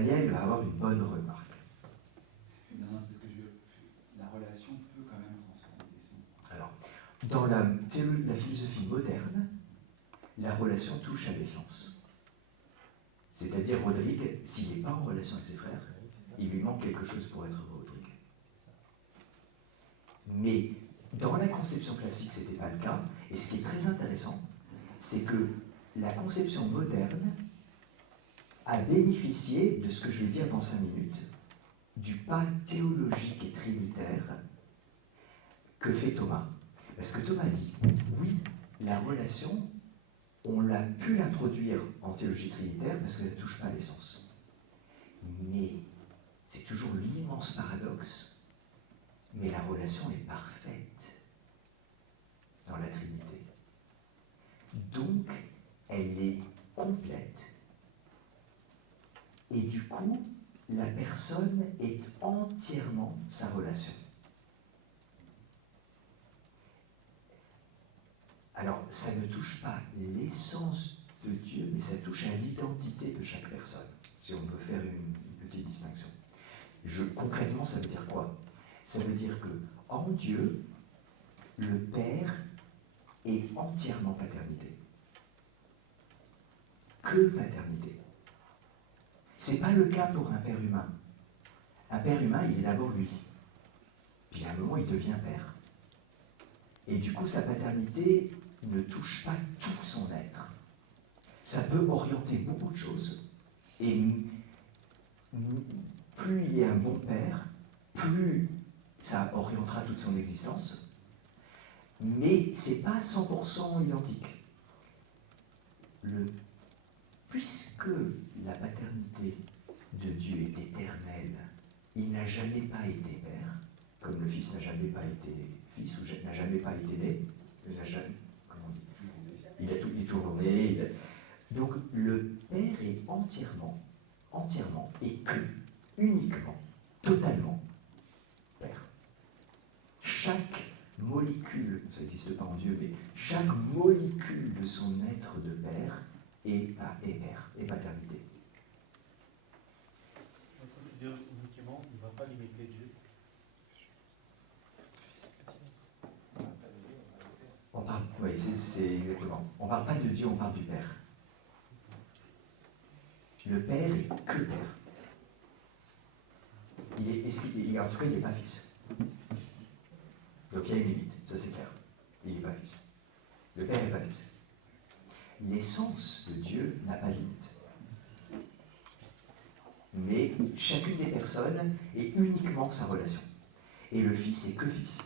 Daniel va avoir une bonne remarque. Non, parce que la relation peut quand même transformer l'essence. Alors, dans la philosophie moderne, la relation touche à l'essence. C'est-à-dire, Rodrigue, s'il n'est pas en relation avec ses frères, il lui manque quelque chose pour être Rodrigue. Mais dans la conception classique, ce n'était pas le cas. Et ce qui est très intéressant, c'est que la conception moderne a bénéficié de ce que je vais dire dans 5 minutes, du pas théologique et trinitaire que fait Thomas. Parce que Thomas dit, oui, la relation, on l'a pu l'introduire en théologie trinitaire parce qu'elle ne touche pas à l'essence. Mais c'est toujours l'immense paradoxe, mais la relation est parfaite dans la Trinité. Donc, elle est complète. Et du coup, la personne est entièrement sa relation. Alors, ça ne touche pas l'essence de Dieu, mais ça touche à l'identité de chaque personne, si on peut faire une petite distinction. Concrètement, ça veut dire quoi? Ça veut dire que en Dieu, le Père est entièrement paternité. Que paternité. Ce n'est pas le cas pour un père humain. Un père humain, il est d'abord lui. Puis à un moment, il devient père. Et du coup, sa paternité ne touche pas tout son être. Ça peut orienter beaucoup de choses. Et plus il est un bon père, plus ça orientera toute son existence. Mais ce n'est pas 100% identique. Puisque la paternité de Dieu est éternelle, il n'a jamais pas été père, comme le Fils n'a jamais pas été fils, ou n'a jamais pas été né, comment on dit, il est toujours né. Donc le Père est entièrement, et que, uniquement, totalement, Père. Chaque molécule, ça n'existe pas en Dieu, mais chaque molécule de son être de Père est Père, et paternité. Quand tu dis uniquement, il ne va pas limiter Dieu. On parle, oui, c'est exactement. On ne parle pas de Dieu, on parle du Père. Le Père est que Père. En tout cas, il n'est pas fils. Donc il y a une limite, ça c'est clair. Il n'est pas fils. Le Père n'est pas fils. L'essence de Dieu n'a pas de limite. Mais chacune des personnes est uniquement sa relation. Et le Fils est que Fils.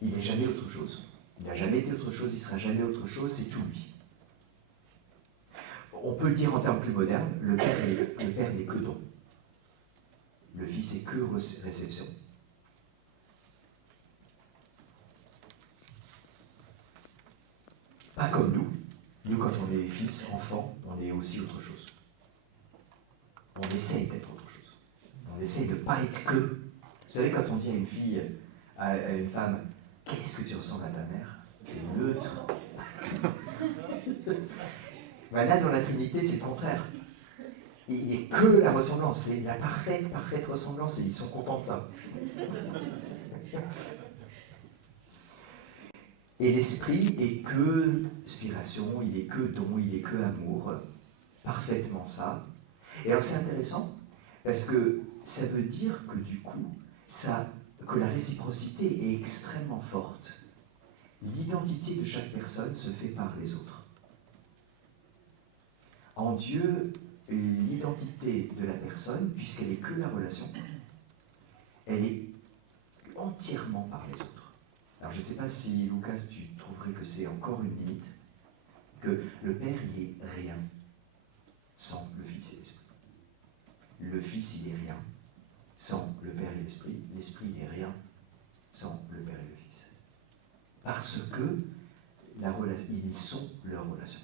Il n'est jamais autre chose. Il n'a jamais été autre chose, il ne sera jamais autre chose, c'est tout lui. On peut le dire en termes plus modernes, le Père n'est que don. Le Fils est que réception. Pas comme nous. Nous, quand on est fils, enfant, on est aussi autre chose. On essaye d'être autre chose. On essaye de ne pas être que. Vous savez, quand on dit à une fille, à une femme, qu'est-ce que tu ressembles à ta mère? C'est neutre. Ben là, dans la Trinité, c'est le contraire. Il n'y a que la ressemblance, c'est la parfaite ressemblance, et ils sont contents de ça. Et l'esprit est que inspiration, il est que don, il est que amour, parfaitement ça. Et alors c'est intéressant, parce que ça veut dire que du coup, que la réciprocité est extrêmement forte. L'identité de chaque personne se fait par les autres. En Dieu, l'identité de la personne, puisqu'elle est que la relation, elle est entièrement par les autres. Alors je ne sais pas si, Lucas, tu trouverais que c'est encore une limite, que le Père, il est rien sans le Fils et l'Esprit. Le Fils, il est rien sans le Père et l'Esprit. L'Esprit, il est rien sans le Père et le Fils. Parce que ils sont leur relation.